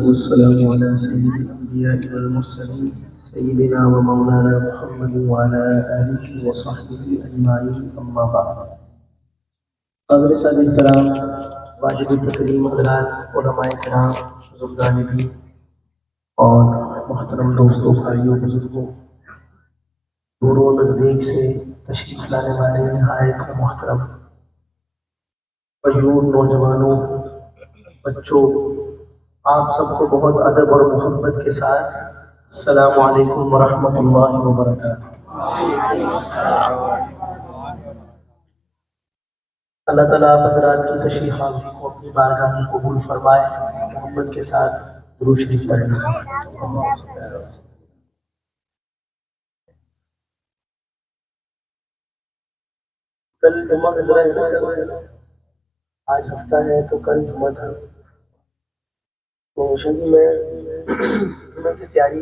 والسلام على سيد الأنبياء والمرسلين سيدنا ومولانا محمد وعلى آله وصحبه أجمعين أما بعد. قدر سادہ کرام، واجب تکریم حضرات، علماء کرام، بزرگان دین اور محترم دوستوں، بھائیوں، بزرگوں، دور و نزدیک سے تشریف لانے والے نہایت محترم غیور نوجوانوں، بچوں، آپ سب کو بہت ادب اور محبت کے ساتھ السلام علیکم ورحمۃ اللہ وبرکاتہ۔ اللہ تعالیٰ آپ حضرات کی تشریف آوری کو اپنی بارگاہ میں قبول فرمائے۔ محبت کے ساتھ درود شریف پڑھیں۔ کل جمعہ گزرا ہے، آج ہفتہ ہے تو کل جمعہ تھا، تو شاید میں جمعہ کی تیاری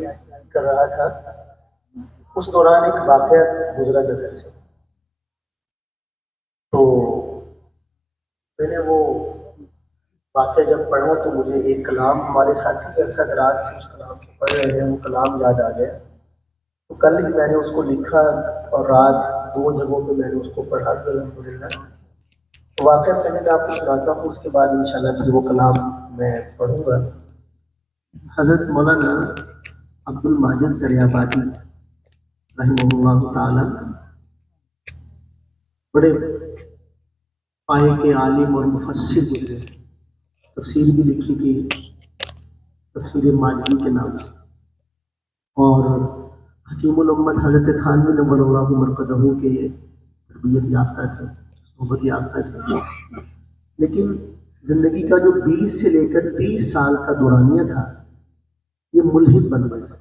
کر رہا تھا، اس دوران ایک واقعہ گزرا نظر سے، تو میں نے وہ واقعہ جب پڑھا تو مجھے ایک کلام، ہمارے ساتھی عرصہ دراز سے اس کلام کو پڑھ رہے ہیں، وہ کلام یاد آ گیا، تو کل ہی میں نے اس کو لکھا اور رات 2 جگہوں پہ میں نے اس کو پڑھا تو الحمدللہ واقعہ پہلے میں آپ کو سناتا ہوں، اس کے بعد انشاءاللہ پھر وہ کلام میں پڑھوں گا۔ حضرت مولانا عبد الماجد دریابادی رحمہ اللہ تعالی بڑے پائے کے عالم اور مفسر گزرے، تفسیر بھی لکھی تھی تفسیر ماجدی کے نام سے، اور حکیم الامت حضرت تھانوی نور اللہ مرقدہ کے تربیت یافتہ تھے، صحبت یافتہ تھے، لیکن زندگی کا جو 20 سے لے کر 30 سال کا دورانیہ تھا یہ ملحد بن گئے تھے۔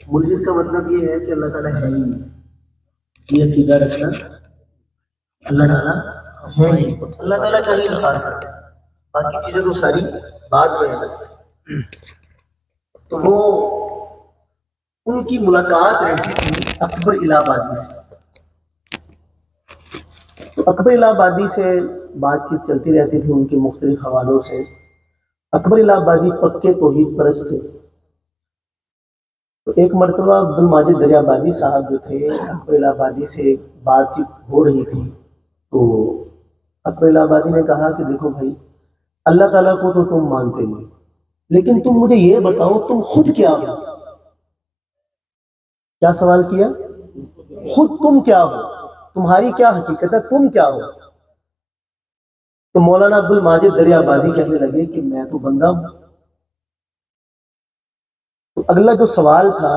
ملحد کا مطلب یہ ہے کہ اللہ تعالیٰ ہے ہی نہیں، یہ عقیدہ رکھنا اللہ تعالیٰ ہے ہی، اللہ تعالیٰ کا ہی انکار کرتے ہیں، باقی چیزیں تو ساری بعد میں ہیں۔ تو وہ ان کی ملاقات رہتی تھی اکبر الہ آبادی سے، اکبر الہ آبادی سے بات چیت چلتی رہتی تھی ان کے مختلف حوالوں سے۔ اکبر الہ آبادی پکے توحید پرست تھے، تو ایک مرتبہ عبد الماجد دریابادی صاحب جو تھے، اکبر الہ آبادی سے بات چیت ہو رہی تھی، تو اکبر الہ آبادی نے کہا کہ دیکھو بھائی، اللہ تعالیٰ کو تو تم مانتے نہیں، لیکن تم مجھے یہ بتاؤ تم خود کیا ہو؟ کیا سوال کیا؟ خود تم کیا ہو، تمہاری کیا حقیقت ہے، تم کیا ہو؟ تو مولانا عبد الماجد دریابادی کہنے لگے کہ میں تو بندہ ہوں۔ تو اگلا جو سوال تھا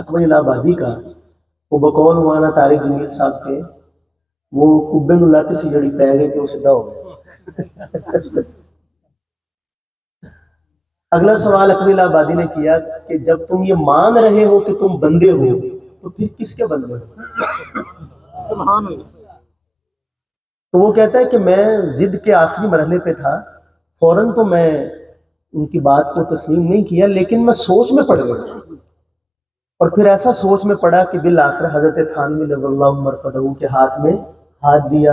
اکبر الہ آبادی کا، وہ بقول مولانا طارق جمیل صاحب تھے، وہ کبے نو لاتے سے جڑی پہ گئے تھے، وہ سیدھا ہو گئے۔ اگلا سوال اکبر الہ آبادی نے کیا کہ جب تم یہ مان رہے ہو کہ تم بندے ہو تو پھر کس کے بندے ہو؟ سبحان اللہ۔ تو وہ کہتا ہے کہ میں ضد کے آخری مرحلے پہ تھا، فوراً تو میں ان کی بات کو تسلیم نہیں کیا، لیکن میں سوچ میں پڑ گیا، اور پھر ایسا سوچ میں پڑا کہ بالآخر حضرت تھانوی نور اللہ مرقدہ کے ہاتھ میں ہاتھ دیا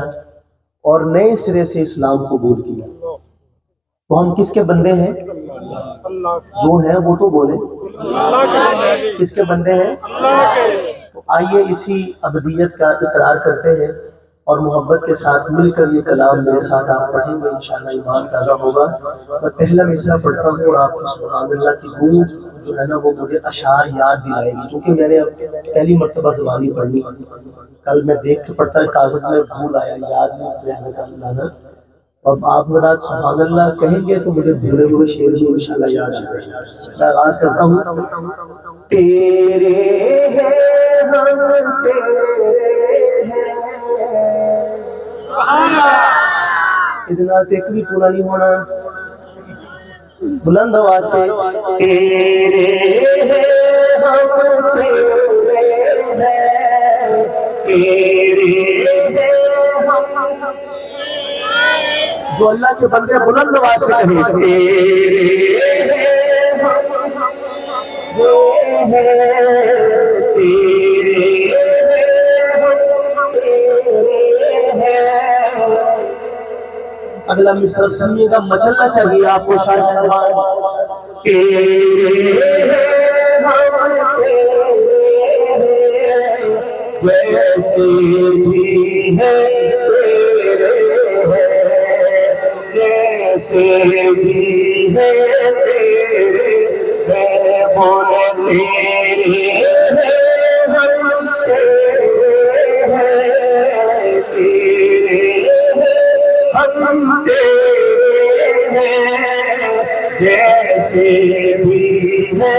اور نئے سرے سے اسلام قبول کیا۔ تو ہم کس کے بندے ہیں؟ جو ہیں وہ تو بولے، کس کے بندے ہیں؟ تو آئیے اسی ابدیت کا اقرار کرتے ہیں اور محبت کے ساتھ مل کر یہ کلام میرے ساتھ آپ پڑھیں گے، انشاءاللہ ایمان تازہ ہوگا۔ میں پہلا مصرع پڑھتا ہوں اور آپ کی سبحان اللہ کی گونج جو ہے نا وہ مجھے اشعار یاد دلائے گی، کیونکہ میں نے اب پہلی مرتبہ زبانی پڑھنی، کل میں دیکھ کے پڑھتا کاغذ میں بھول آیا، یاد نہیں لانا، اب آپ حضرات سبحان اللہ کہیں گے تو مجھے بھولے ہوئے شعر بھی انشاءاللہ یاد آ جائے گا۔ میں آغاز کرتا ہوں۔ تیرے ہیں ہم تیرے ہیں، اتنا تک بھی پورا نہیں ہونا، بلند آواز سے تیرے ہیں ہم تیرے ہیں، تیرے ہیں ہم، جو اللہ کے بندے بلند آواز سے کہیں تیرے ہیں ہم وہ ہیں، تیرے ہیں ہم تیرے ہیں، اگلا مصرع سنیے گا، مچلنا چاہیے آپ کو شاہ صاحبان. تیرے جیسے بھی ہے تیرے ہیں، جیسے بھی ہے تیرے ہیں، بولے تیرے ہیں ہم تیرے ہیں، تیرے ہیں ہم تیرے ہیں، جیسے بھی ہے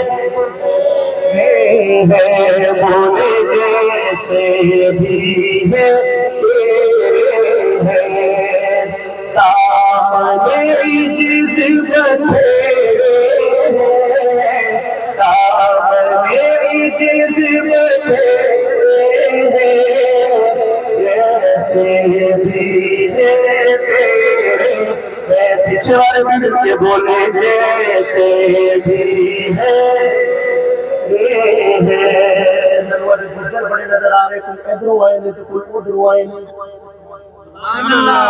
بولے جیسے بھی ہے تیرے ہیں، دامن جس کا تیرے ہیں، دامن جس کا تیرے ہیں، جیسے بھی ہے تیرے ہیں، پیچھے والے مل کے بولے جیسے بھی ہے. ننور گجر بڑے نظر آ رہے، کوئی ادھروں آئے نہیں تو کوئی ادھروں آئے نہیں. سبحان اللہ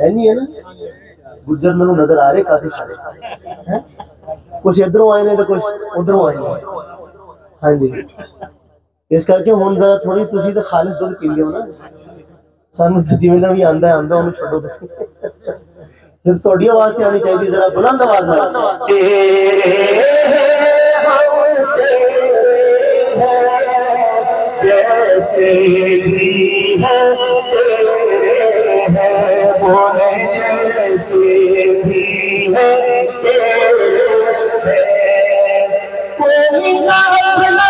ہے نہیں ہے نا؟ گجر میں نظر آ رہے کافی سارے، کچھ ادھروں آئے نہیں تو کچھ ادھروں آئے نہیں. ہاں جی، اس کر کے ہوں ذرا تھوڑی تسی تو خالص دودھ پیندے ہو نا، سانو تو جویں دا بھی آندا ہے انہوں چھوڑو تسی. پھر تھوڑی آواز تے آنی چاہیے ذرا بلند آواز نال. جیسے بھی ہے تیرے ہیں، بولے جیسے بھی ہے تیرے ہیں، کوئی نہ اپنا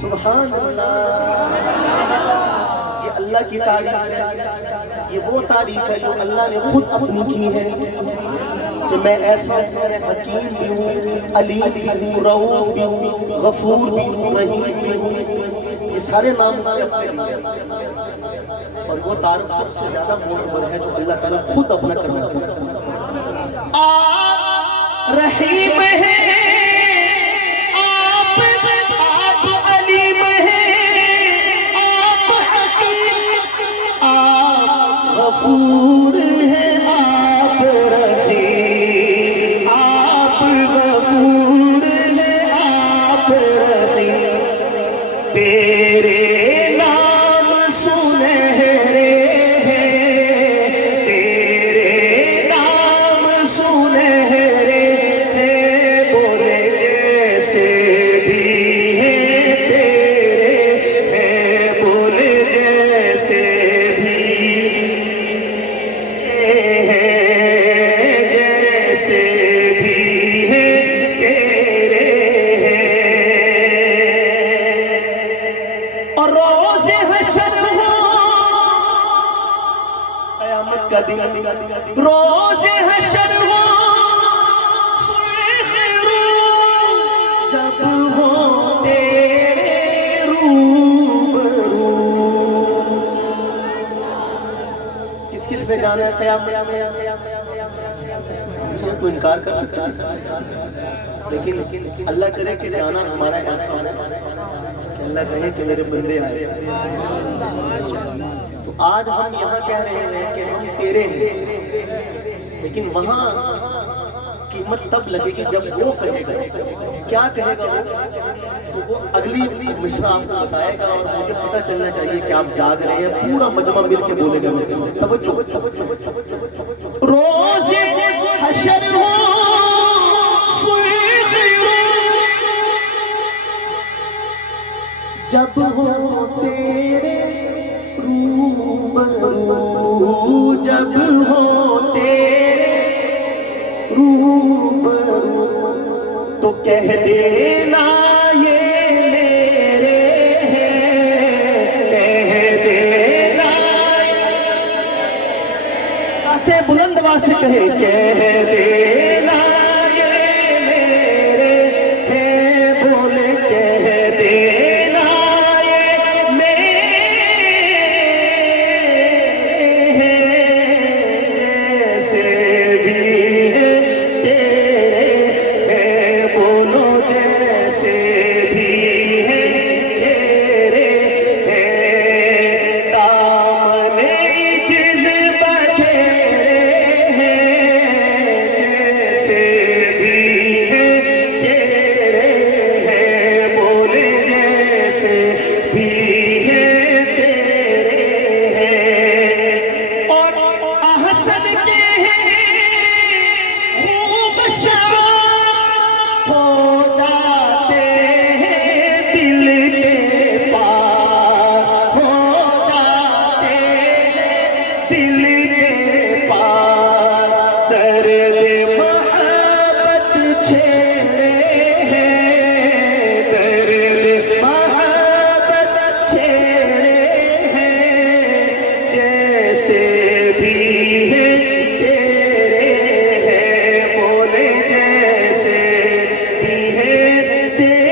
سبحان اللہ. یہ اللہ کی تعریف ہے، یہ وہ تعریف ہے جو اللہ نے خود اپنی کی ہے کہ میں ایسا حکیم بھی ہوں، علیم بھی ہوں، رؤوف بھی ہوں، غفور بھی ہوں، رحیم بھی ہوں. یہ سارے نام اور وہ تعارف سب سے زیادہ معتبر ہے جو اللہ تعالیٰ خود اپنا کرنا ہے. آپ رحیم ہے، غفور ہے، آپ رحیم، آپ غفور ہے، آپ رحیم. تیرے نام سنہرے ہیں، تیرے نام سنہرے ہیں، بولے جیسے بھی ہے تیرے ہیں، بولے جیسے بھی روز حشر ہو سرخ رو جب ہو تیرے روبرو. کس کس نے جانا ہے قیام میں؟ کوئی انکار کر سکتا ہے، لیکن اللہ کرے کہ جانا ہمارا ایسا ہو کہ اللہ کہے کہ میرے بندے آئے. تو آج ہم یہاں کہہ رہے ہیں کہ ہم تیرے ہیں، لیکن وہاں قیمت تب لگے گی جب وہ کہے گا. کیا کہے گا وہ؟ تو وہ اگلی مصرع آپ کو بتائے گا، اور مجھے پتہ چلنا چاہیے کہ آپ جاگ رہے ہیں. پورا مجمع مل کے بولے گا. روز حشر ہو سرخ رو جب ہو تیرے روبرو، جب ہو تیرے روبرو تو کہہ دینا یہ میرے ہیں، کہہ دینا چاہتے بلند آواز سے کہے، کہہ دینا یہ میرے ہیں، بولے کہہ دینا یہ میرے ہیں، جیسے بھی ہے تیرے ہیں، بولو جیسے بھی ہے تیرے ہیں، دامن عجز بٹھیرے ہیں، جیسے بھی ہے تیرے ہیں، بولے جیسے بھی ہے تیرے ہیں، اور احسن کے ہیں خوب شان ہو جاتے ہیں، دل کے پار ہو جاتے ہیں، دل کے پار درد محبت چھیڑے ہیں، درد محبت چھیڑے ہیں، جیسے بھی ہے تیرے ہیں، بولے جیسے بھی ہے تیرے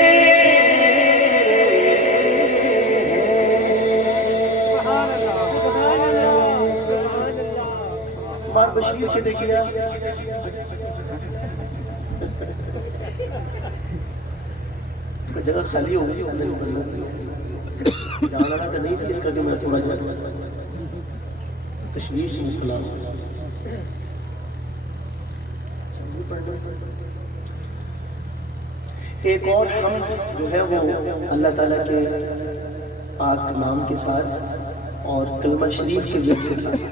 عمر بشیر کے دیکھئے جگہ خالی ہو گئی اندر جہاں لگا تو نہیں سی، اس کر کے میں تھوڑا جا تشویش سے مبتلا ہوں۔ ایک اور حمد جو ہے وہ اللہ تعالیٰ کے پاک نام کے ساتھ اور کلمہ شریف کے ورد کے ساتھ۔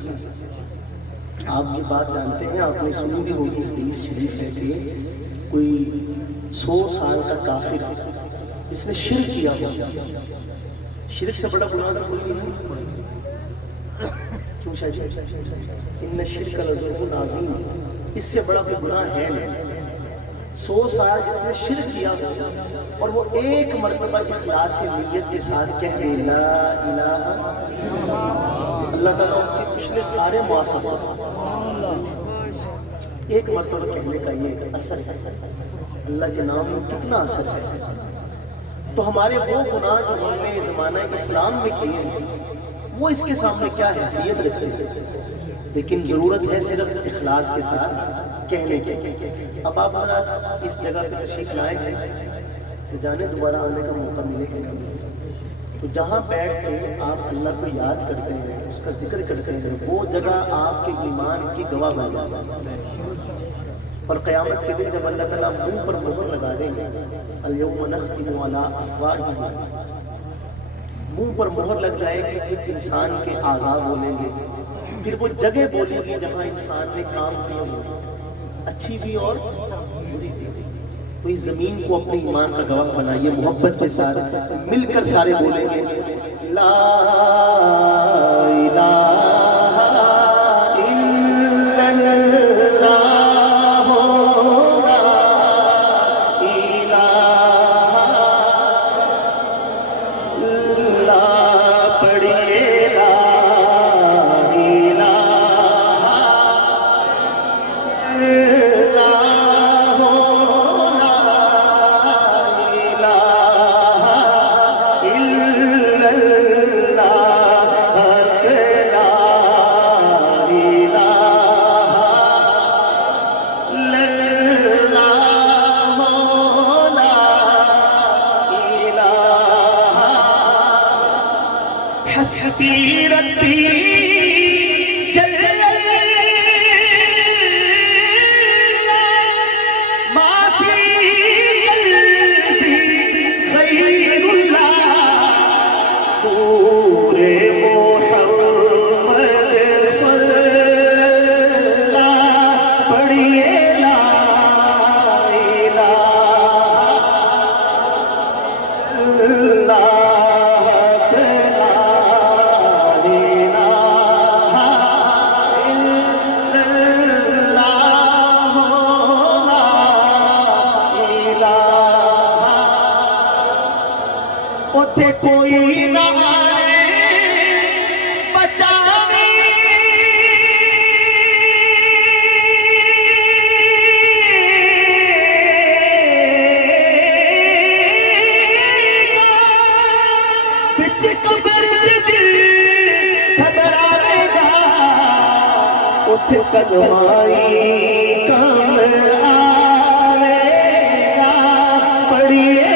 آپ یہ بات جانتے ہیں، آپ نے سنی بھی ہوگی، حدیث شریف ہے کہ کوئی 100 سال کا کافر اس نے شرک کیا ہوا، شرک سے بڑا گناہ تو کوئی نہیں، کیوں شاہ جی؟ ان شرک لظلم عظیم، اس سے بڑا کوئی گناہ ہے نہیں۔ 100 سال اس نے شرک کیا ہوا اور وہ ایک مرتبہ اخلاص نیت کے ساتھ کہہ دے لا الہ، اللہ تعالیٰ اس کے پچھلے سارے معاف کرتا ہے۔ ایک مرتبہ کہنے کا یہ اثر ہے، اللہ کے نام میں کتنا اثر ہے۔ تو ہمارے وہ گناہ جو ہم نے زمانہ اسلام میں کیے ہیں وہ اس کے سامنے کیا حیثیت رکھتے ہیں، لیکن ضرورت ہے صرف اخلاص کے ساتھ کہنے کے۔ اب آپ ذرا اس جگہ پہ تشریف لائے ہیں کہ جانے دوبارہ آنے کا موقع ملے کہ نہیں، تو جہاں بیٹھ کے آپ اللہ کو یاد کرتے ہیں، اس کا ذکر کرتے ہیں، وہ جگہ آپ کے ایمان کی گواہ بن جاتا ہے۔ اور قیامت کے دن جب اللہ تعالیٰ منہ پر مہر لگا دیں گے، الیوم نختم علی افواہہم، منہ پر مہر لگ جائے گی، ایک انسان کے اعضاء بولیں گے، پھر وہ جگہ بولیں گی جہاں انسان نے کام کیا ہو، اچھی بھی اور بری بھی۔ تو اس زمین کو اپنے ایمان کا گواہ بنائیے، محبت کے ساتھ مل کر سارے بولیں گے لا الہ الا اللہ، لا الہ الا پڑھیے لا الہ الا حسبی ربی جل ما فی قلبی غیر اللہ، نور محمد صلی اللہ، پڑھیے لا الہ الا اللہ۔ اوتھے کوئی نہ آئے بچانے بچ قبر دل گھبرائے گا اوتھے کلمائی کام آئے گا پڑھیے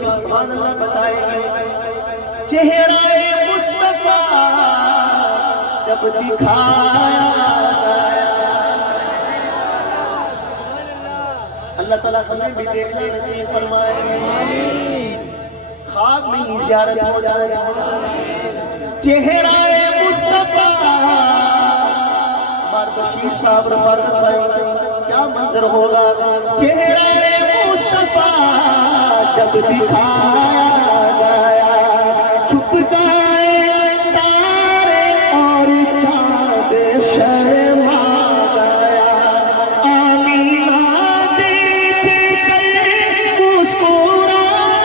سبحان اللہ بتائے گئے چہرہ مصطفیٰ جب دکھایا گیا اللہ تعالیٰ ہمیں بھی دیکھنے نصیب فرمائے خواب میں ہی زیارت ہو جائے چہرہ مصطفیٰ بار بشیر صاحب فرمائے کیا منظر ہوگا چہرہ مصطفیٰ جب دکھایا گیا چھپ گئے تارے اور چاند شرما گیا آمینہ دیکھ کر مسکرانے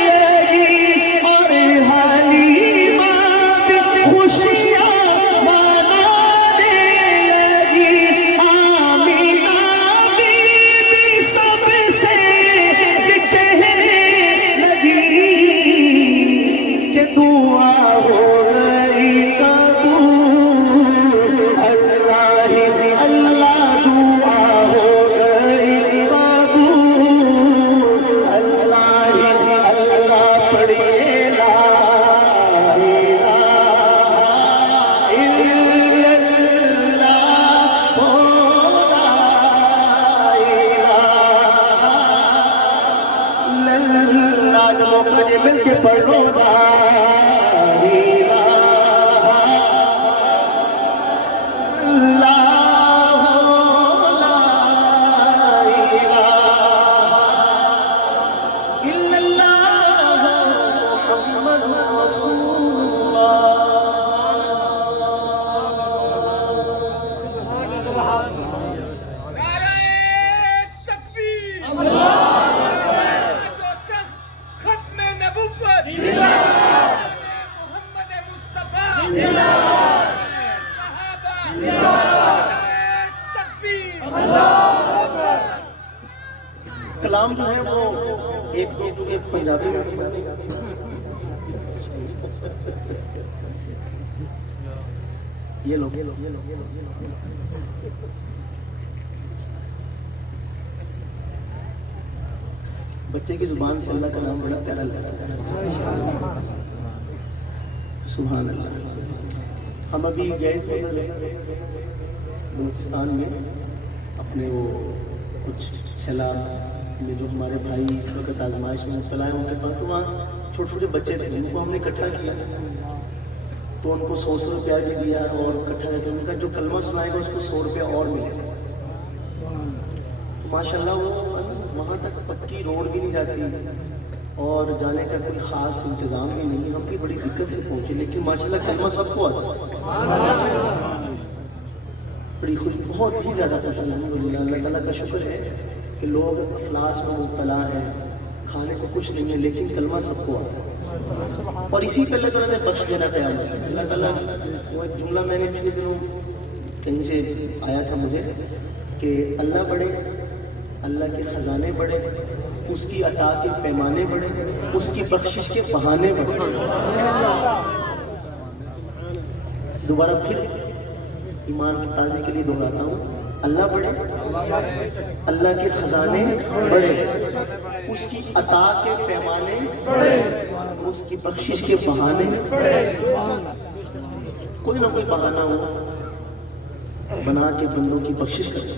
لگی اور حلیمہ بھی خوشیاں منانے لگی آمینہ بھی سب سے دعا ہو گئی قبول اللہ اللہ دعا ہو گئی قبول اللہ اللہ پڑھیے لا الہ الا اللہ لا الہ الا اللہ جو موقع جی مل کے پڑھ لو کلام جو ہے وہ ایک دو ایک پنجابی یہ لوگ بچے کی زبان سے اللہ کا نام بڑا پیارا لگتا ہے سبحان اللہ ہم ابھی گئے تھے بلوچستان میں اپنے وہ کچھ سیلاب میں جو ہمارے بھائی اس وقت آزمائش میں مبتلا ہیں ان کے پاس تو وہاں چھوٹے چھوٹے بچے تھے ان کو ہم نے اکٹھا کیا تو ان کو 100 روپیہ بھی دیا اور اکٹھا کر کے ان کا جو کلمہ سنائے گا اس کو 100 روپیہ اور ملے گا تو ماشاءاللہ وہ وہاں تک پکی روڈ بھی نہیں جاتی اور جانے کا کوئی خاص انتظام بھی نہیں ہم بھی بڑی دقت سے پہنچے لیکن ماشاءاللہ کلمہ سب کو آتا بڑی خوش بہت ہی زیادہ خوش الحمدللہ اللہ تعالیٰ کا شکر ہے کہ لوگ افلاس میں مبتلا ہیں کھانے کو کچھ نہیں ہے لیکن کلمہ سب کو آتا ہے اور اسی پہ اللہ تعالیٰ نے بخش دینا تیار ہے اللہ تعالیٰ وہ ایک جملہ میں نے پچھلے دنوں کہیں سے آیا تھا مجھے کہ اللہ بڑے اللہ کے خزانے بڑے اس کی عطا کے پیمانے بڑے اس کی بخشش کے بہانے بڑے دوبارہ پھر ایمان کی تازی کے لیے دہراتا ہوں اللہ بڑے، اللہ کے خزانے بڑے، اس کی عطا کے پیمانے بڑے، اس کی بخشش کے بہانے بڑے۔ کوئی نہ کوئی بہانہ ہو بنا کے بندوں کی بخشش کرتے۔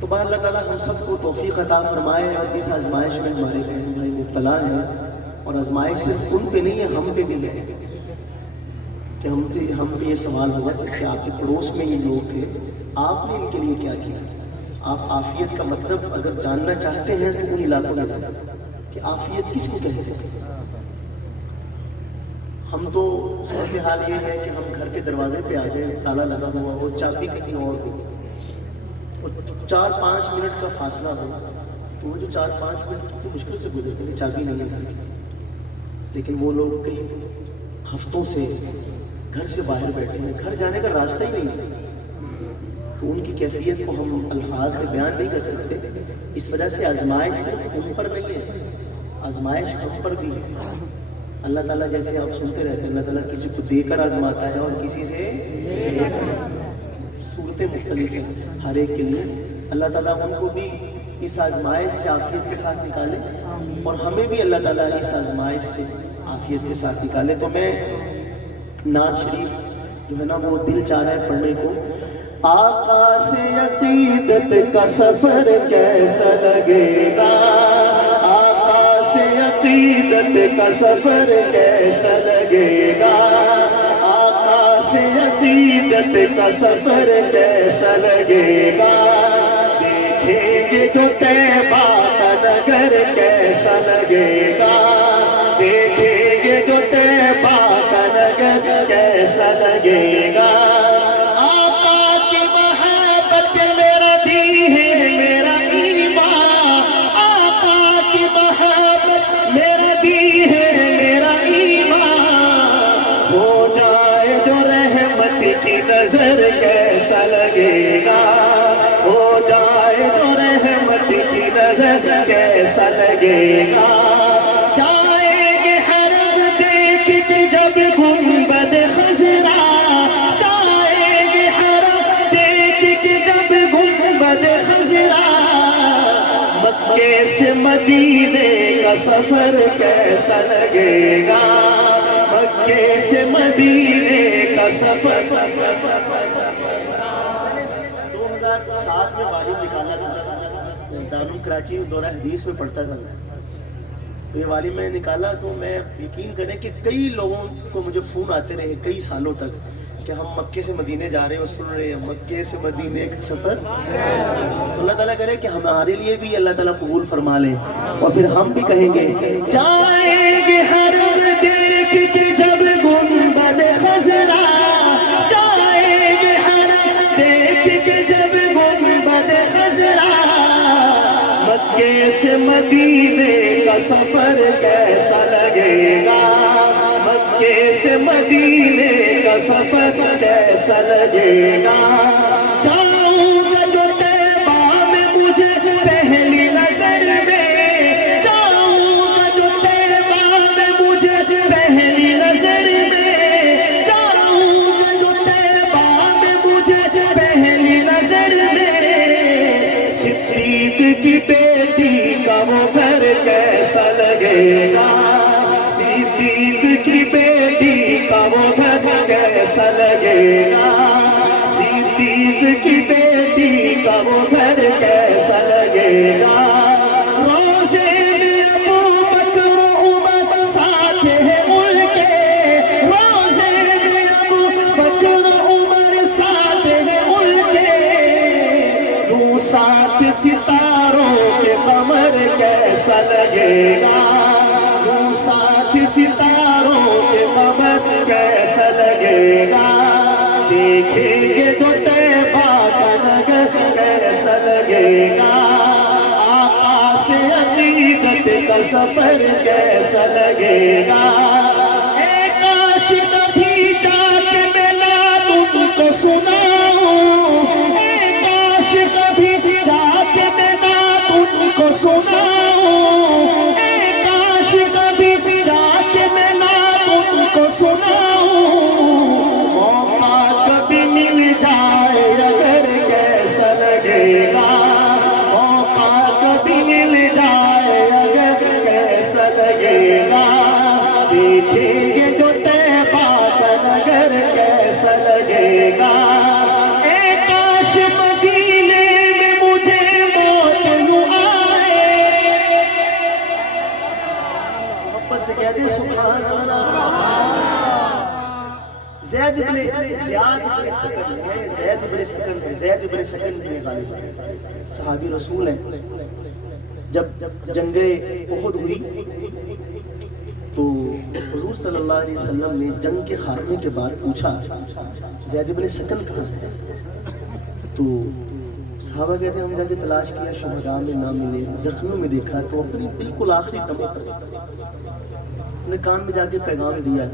تو بہر اللہ تعالیٰ ہم سب کو توفیق عطا فرمائے، اور اس آزمائش میں ہمارے بہن بھائی مبتلا ہیں، اور آزمائش صرف ان پہ نہیں ہے، ہم پہ بھی ہے کہ ہم پہ یہ سوال ہوا کہ آپ کے پڑوس میں یہ لوگ تھے، آپ نے ان کے لیے کیا کیا؟ آپ عافیت کا مطلب اگر جاننا چاہتے ہیں تو ان علاقوں میں جائیں کہ عافیت کس کو کہتے ہیں۔ ہم تو صورتحال یہ ہے کہ ہم گھر کے دروازے پہ آ جائیں، تالا لگا ہوا ہو، چابی کہیں اور ہو، 4-5 منٹ کا فاصلہ ہو، تو وہ جو 4-5 منٹ تو مشکل سے گزرتے ہیں، چابی نہیں ہے گھر کی، لیکن وہ لوگ کئی ہفتوں سے گھر سے باہر بیٹھے ہیں، گھر جانے کا راستہ ہی نہیں ہے، تو ان کی کیفیت کو ہم الفاظ میں بیان نہیں کر سکتے۔ اس وجہ سے آزمائش صرف ان پر نہیں ہے، آزمائش ہم پر بھی ہے۔ اللہ تعالیٰ جیسے آپ سنتے رہتے ہیں، اللہ تعالیٰ کسی کو دے کر آزماتا ہے اور کسی سے لے کر، صورتیں مختلف ہیں ہر ایک کے لیے۔ اللہ تعالیٰ ہم کو بھی اس آزمائش سے عافیت کے ساتھ نکالے، اور ہمیں بھی اللہ تعالیٰ اس آزمائش سے عافیت کے ساتھ نکالے۔ تو میں نعت شریف جو ہے نا وہ دل چاہ رہا ہے پڑھنے کو۔ آقا سے عقیدت کا سفر کیسا لگے گا، آقا سے عقیدت کا سفر کیسا لگے گا، آقا سے عقیدت کا سفر کیسا لگے گا، دیکھیں گے تو طیبہ کا نگر کیسا لگے گا، دیکھیں گے تو طیبہ کا نگر کیسا لگے گا، آقا کی محبت میرا دین ہے میرا ایمان، آقا کی محبت میرا دین ہے میرا ایمان، ہو جائے جو رحمت کی نظر کیسا لگے گا، ہو جائے جو رحمت کی نظر کیسا لگے گا، جائیں گے حرم دیکھ کے جب گنبد خضرا، جائیں گے حرم دیکھ کے جب گنبد خضرا، مکے سے مدینے کا سفر کیسا لگے گا، مکے سے مدینے کا سفر۔ 2007 میں والد نکالا تھا، دارالعلوم کراچی دورہ حدیث میں پڑھتا تھا میں، تو یہ والی میں نکالا، تو میں یقین کریں کہ کئی لوگوں کو مجھے فون آتے رہے کئی سالوں تک کہ ہم مکے سے مدینے جا رہے ہیں، سن رہے ہیں مکے سے مدینے کا سفر، تو اللہ تعالیٰ کرے کہ ہمارے لیے بھی اللہ تعالیٰ قبول فرما لے، اور پھر ہم بھی کہیں گے جائیں گے حرم دیکھ کے جب گنبد خضرا، جائیں گے حرم دیکھ کے جب گنبد خضرا، مکے سے مدینے کا سفر کیسا لگے گا، مکے سے مدینے کا سفر کیسا لگے گا، جاؤں گا جو طیبہ میں مجھے پہلی نظر میں، جاؤں گا جو طیبہ میں مجھے پہلی نظر میں، جاؤں گا جو طیبہ میں مجھے پہلی نظر میں، صدیق کی بیٹی کا وہ گھر کیسا لگے گا، صدیق کی بیٹی کا وہ گھر کیسا لگے گا، صدیق کی بیٹی کا وہ گھر کیسا لگے گا، روزے میں ابو بکر و عمر ساتھ ہے ان کے، روزے میں ابو بکر و عمر ساتھ ہے ان کے، یوں ساتھ ستاروں کے قمر کیسا لگے گا، یوں ساتھ ستاروں کے قمر کیسا لگے گا، دیکھیں گے تو طیبہ کا نگر کیسا لگے گا، آقا سے عقیدت کا سفر کیسا لگے گا، اے کاش کبھی جا کے میں نعت ان کو سناؤں، اے کاش کبھی جا کے میں نعت ان کو سناؤں، اے کاش کبھی جا کے میں نعت ان کو سناؤں، موقع کبھی مل جائے اگر دیکھیں گے جو طیبہ کا نگر کیسا لگے گا، اے کاش مدینے میں مجھے موت یوں آئے. محبت سے کہہ دیں سبحان اللہ. زید ابن سکن صحابی رسول ہیں. جب جنگ احد ہوئی تو حضور صلی اللہ علیہ وسلم نے جنگ کے خاتمے کے بعد پوچھا زید ابن سکن کہاں ہے؟ تو صحابہ کہتے ہیں ہم جا کے تلاش کیا، شہداء میں نہ ملے، زخموں میں دیکھا تو اپنی بالکل آخری دم پر نے کان میں جا کے پیغام دیا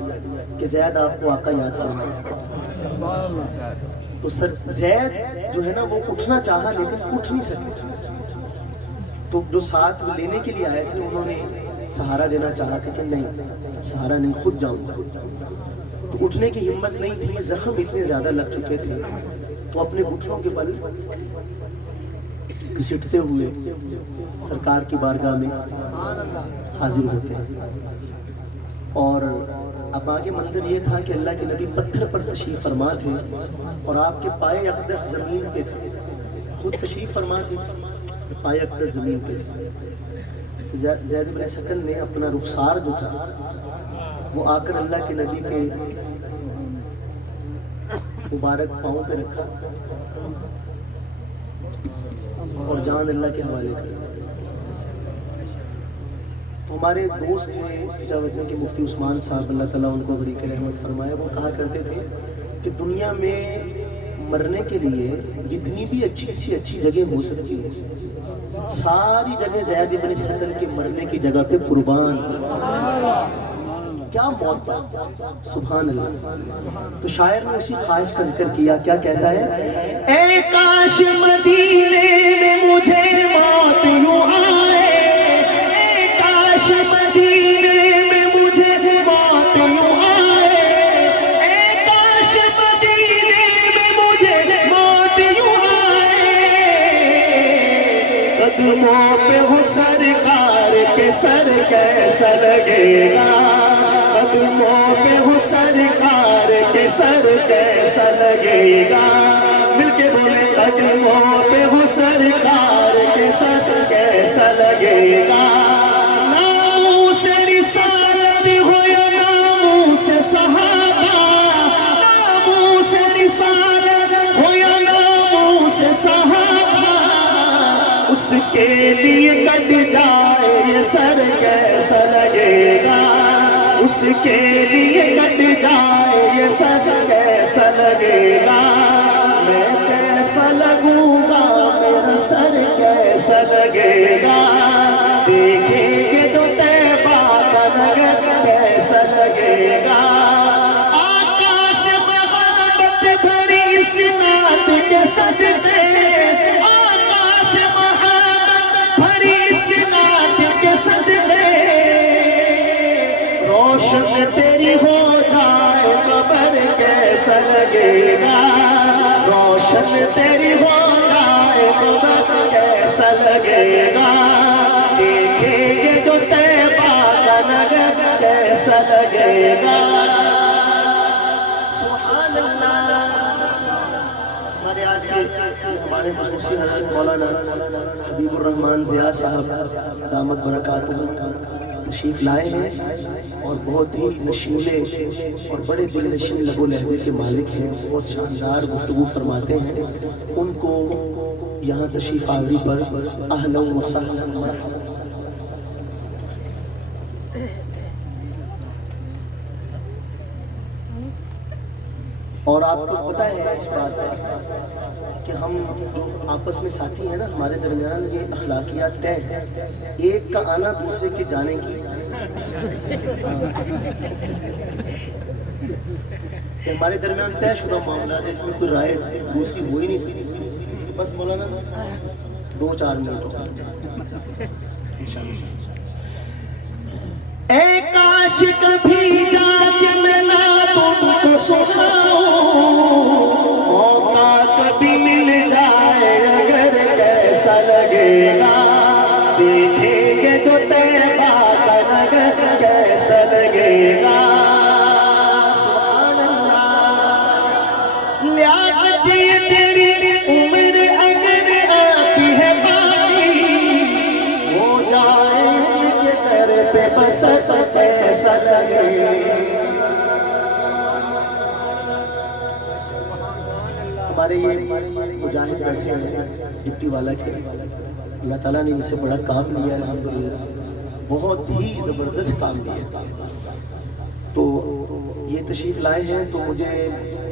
کہ زید آپ کو آقا یاد فرمائے. تو زید جو ہے نا وہ اٹھنا چاہا لیکن اٹھ نہیں سکے. تو جو ساتھ لینے کے لیے آئے تھے انہوں نے سہارا دینا چاہا تھا کہ نہیں سہارا نہیں، خود جاؤں گا. تو اٹھنے کی ہمت نہیں تھی، زخم اتنے زیادہ لگ چکے تھے تو اپنے گھٹنوں کے بل گھسیٹتے ہوئے سرکار کی بارگاہ میں حاضر ہوتے ہیں. اور اب آگے منظر یہ تھا کہ اللہ کے نبی پتھر پر تشریف فرما تھے اور آپ کے پائے اقدس زمین پہ تھے، خود تشریف فرما تھے پائے اقدس زمین پہ تھے. زید بن سکن نے اپنا رخسار جو تھا وہ آ کر اللہ کے نبی کے مبارک پاؤں پہ رکھا اور جان اللہ کے حوالے کر. تو ہمارے دوست ہیں چچا وجہ کے مفتی عثمان صاحب اللہ تعالیٰ ان کو غریق رحمت فرمائے، وہ کہا کرتے تھے کہ دنیا میں مرنے کے لیے جتنی بھی اچھی سی اچھی جگہ ہو سکتی ہے ساری جگہ زید بن سکن کے مرنے کی جگہ پہ قربان. کیا موت ہے، سبحان اللہ. تو شاعر نے اسی خواہش کا ذکر کیا، کیا کہتا ہے؟ اے کاش مدینے میں مجھے موت یوں آئے، اے کاش مدینے میں مجھے موت یوں آئے، اے کاش مدینے میں مجھے موت یوں آئے. قدموں پہ ہو سرکار کے سر کیسا لگے گا، قدموں پہ ہو سرکار کے سر کیسا لگے گا. مل کے بولے قدموں پہ ہو سرکار کے سر کیسا لگے گا. ناموس رسالت ہو یا ناموس صحابہ، ناموس رسالت ہو یا ناموس صحابہ، اس کے لیے کٹ جائے یہ سر کیسا لگے گا، اس کے لیے کٹ جائے یہ سر کیسا لگے گا. میں کیسا لگوں گا، میرا سر کیسا لگے گا. دیکھیں گے جو طیبہ کا نگر کیسا لگے گا. آقا سے محبت بھری اس نعت کے صدقے، آقا سے محبت بھری اس نعت کے صدقے، روشن تیری ہو جائے قبر کیسا لگے گا. روشن تیری ہو جائے قبر کیسا لگے گا. دیکھیں گے جو طیبہ کا نگر کیسا لگے گا. سبحان اللہ. ہمارے آج کے ہمارے خصوصی حضرت مولانا حبیب الرحمن ضیاء صاحب دامت برکاتہ تشریف لائے ہیں اور بہت ہی نشیلے اور بڑے دل نشین لب و لہجے کے مالک ہیں، بہت شاندار گفتگو فرماتے ہیں. ان کو یہاں تشریف آوری پر اہلا و سہلا. اور آپ کو پتہ ہے اس بات کا کہ ہم جو آپس میں ساتھی ہیں نا ہمارے درمیان یہ اخلاقیات طے ہیں، ایک کا آنا دوسرے کے جانے کی. ہمارے درمیان طے شدہ معاملات ہے، اس میں کوئی رائے دوسری ہو ہی نہیں سکتی. بس مولانا 2-4 منٹ. اے کاش کبھی جا کے میں نہ تم کو سناؤں، موقع کبھی مل جائے اگر کیسا لگے گا. دیکھیں گے تو طیبہ کا نگر کیسا لگے گا. ہمارے یہ مجاہد بیٹھے ہیں ڈپٹی والا کے، اللہ تعالیٰ نے ان سے بڑا کام لیا ہے الحمدللہ، بہت ہی زبردست کام لیا، تو یہ تشریف لائے ہیں تو مجھے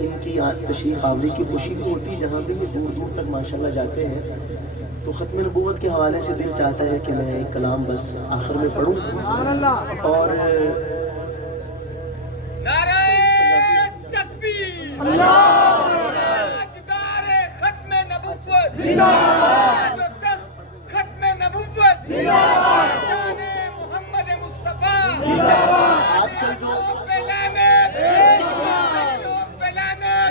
ان کی تشریف آوری کی خوشی بھی ہوتی ہے، جہاں بھی یہ دور دور تک ماشاءاللہ جاتے ہیں۔ تو ختم نبوت کے حوالے سے دل چاہتا ہے کہ میں ایک کلام بس آخر میں پڑھوں، اور نعرہ تکبیر، تاجدار ختم نبوت، ختم نبوت، جان محمد مصطفیٰ، آج کل جو پہ لعنت، پہ لعنت،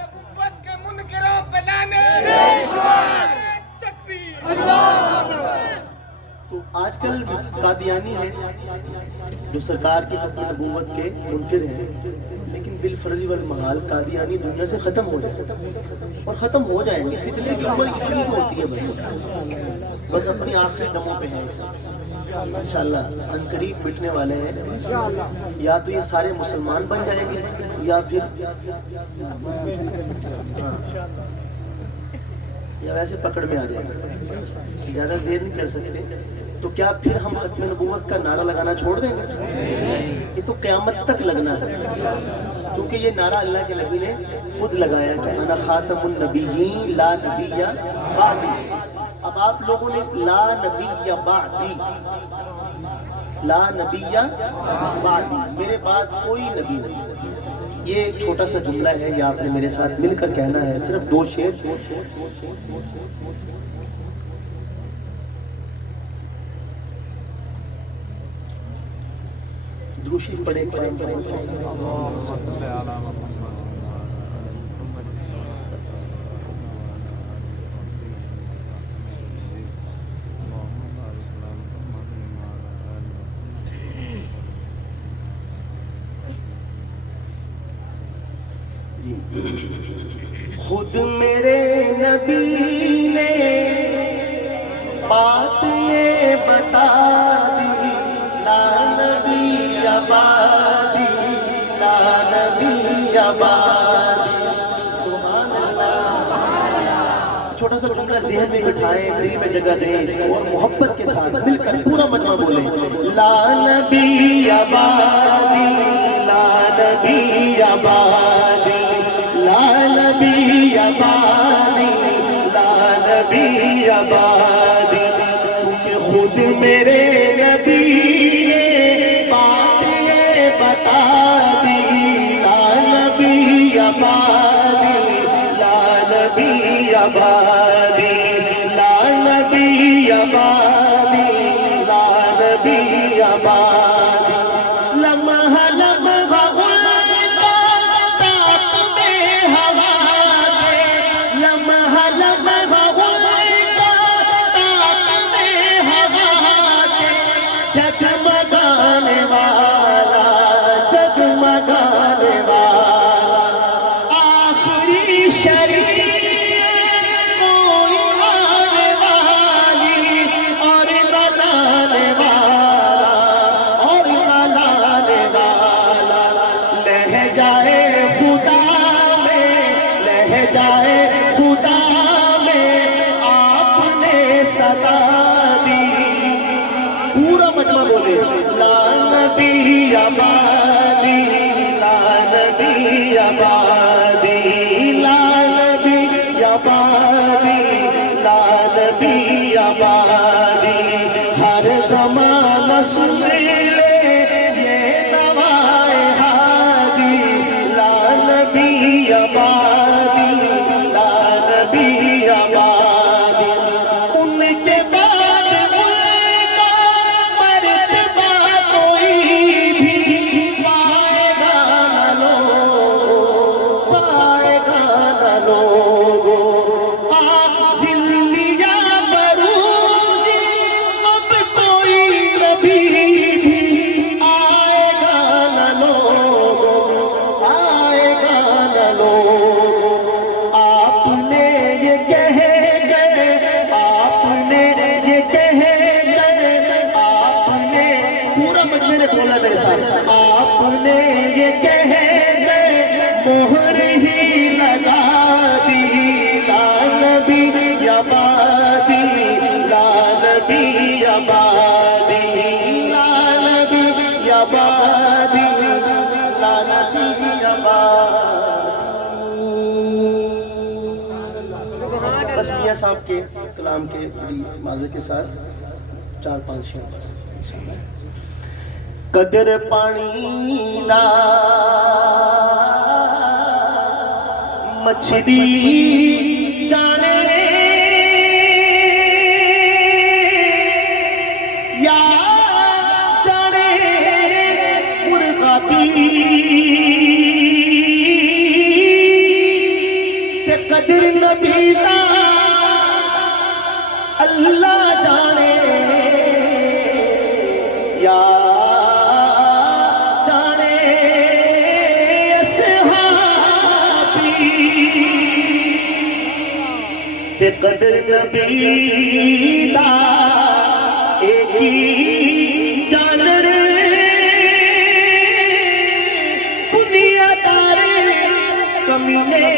نبوت کے منکروں پہ لعنت، تکبیر۔ تو آج کل قادیانی ہیں جو سرکار کی ختم نبوت کے منکر ہیں، لیکن بالفرض والمحال قادیانی دنیا سے ختم ہو جائیں اور ختم ہو جائیں گے، فتنے کی عمر اتنی ہوتی ہے، بس اپنی آخری دموں پہ ہیں انشاءاللہ، عنقریب مٹنے والے ہیں، یا تو یہ سارے مسلمان بن جائیں گے یا پھر یا ویسے پکڑ میں آ جائیں گے، زیادہ دیر نہیں چل سکتے۔ تو کیا پھر ہم ختم نبوت کا نعرہ لگانا چھوڑ دیں گے؟ یہ تو قیامت تک لگنا ہے، کیونکہ یہ نعرہ اللہ کے نبی نے خود لگایا کہ انا خاتم النبیین لا نبی بعدی۔ اب آپ لوگوں نے لا نبی بعدی، لا نبی بعدی، میرے بعد کوئی نبی نہیں۔ یہ ایک چھوٹا سا جملہ ہے، یہ آپ نے میرے ساتھ مل کر کہنا ہے، صرف 2 شعر۔ دروشی پڑھے قرآن کریم کے ساتھ۔ خود میرے نبی نے بات یہ بتا دی، لا نبی آبادی، لا نبی آبادی، سبحان اللہ۔ چھوٹا سا جملہ ذہن میں بٹھائیں، دل میں جگہ دیں اس کو، اور محبت کے ساتھ مل کر پورا مجمع بولیں، لا نبی آبادی، لا نبی آبادی، لا نبی آبادی، لا نبی آبادی، کیونکہ خود میرے نبی نے بات یہ بتا دی، لا نبی آبادی، لا نبی آبادی، لا نبی آبادی، لا نبی آبادی، لمحہ لمحہ جگمگانے والا، جگمگانے والا، آخری شریعت کوئی آنے والی، اور لانے والا، اور لانے والا، لہجائے خدا میں، لہجائے خدا میں آپ نے سزا دی۔ پورا مجمع بولے، لا نبی آبادی، لا نبی آبادی، لا نبی آبادی، لا نبی آبادی، ہر زمانہ سن لے یہ نوائے ہادی، لا نبی آبادی، لا نبی آبادی، ان کے بعد آپ نے یہ کہہ گئے، مہر ہی لگا بس میاں صاحب کے کلام کے ماضی کے ساتھ 4-5 شعر بس قدر پانی دا مچھلی جانے یا جانے مرغا بھی تے قدر نبی دا اللہ جانے یا جانے صحابی تے قدر نبی دا ایک ہی جانر دنیا دارے کمینے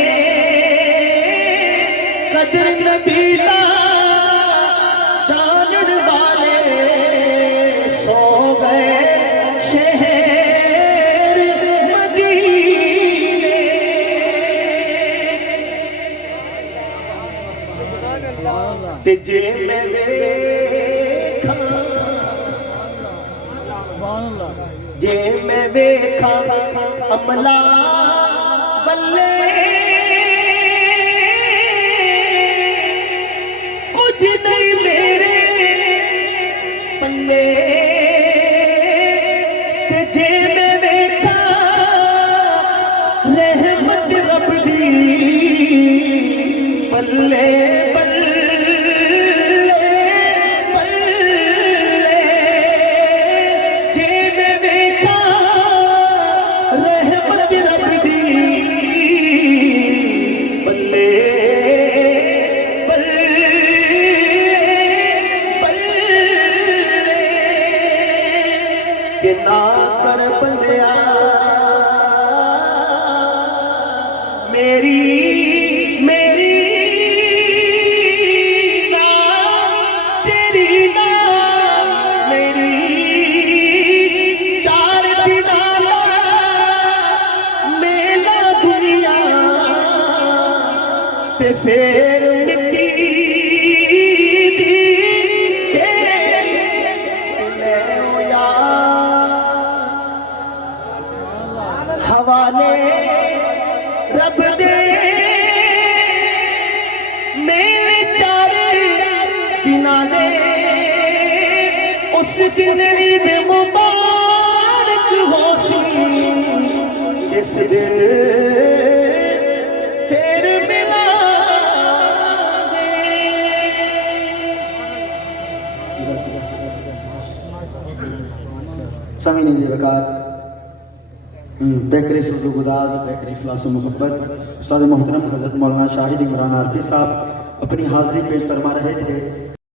قدر نبی دا جانن والے سو گئے شہر مدینے تے جے میں ویکھاں جے میں ویکھاں عملہ بلے کچھ نہیں میرے پلے تے جے میں ویکھاں رحمت رب دی پلے کہ نہ کر بندیا میری نا تیری نا میری چار دنانا میلا دنیا تے پھر مٹی حوالے رب دے میرے چارے دناں دے اس دن عید مبارک ہو سی اس دن پھر ملا سمجھ نہیں جی بکار بیکر اردو گداز بیکر اخلاص و محبت استاد محترم حضرت مولانا شاہد عمران عارفی صاحب اپنی حاضری پیش فرما رہے تھے.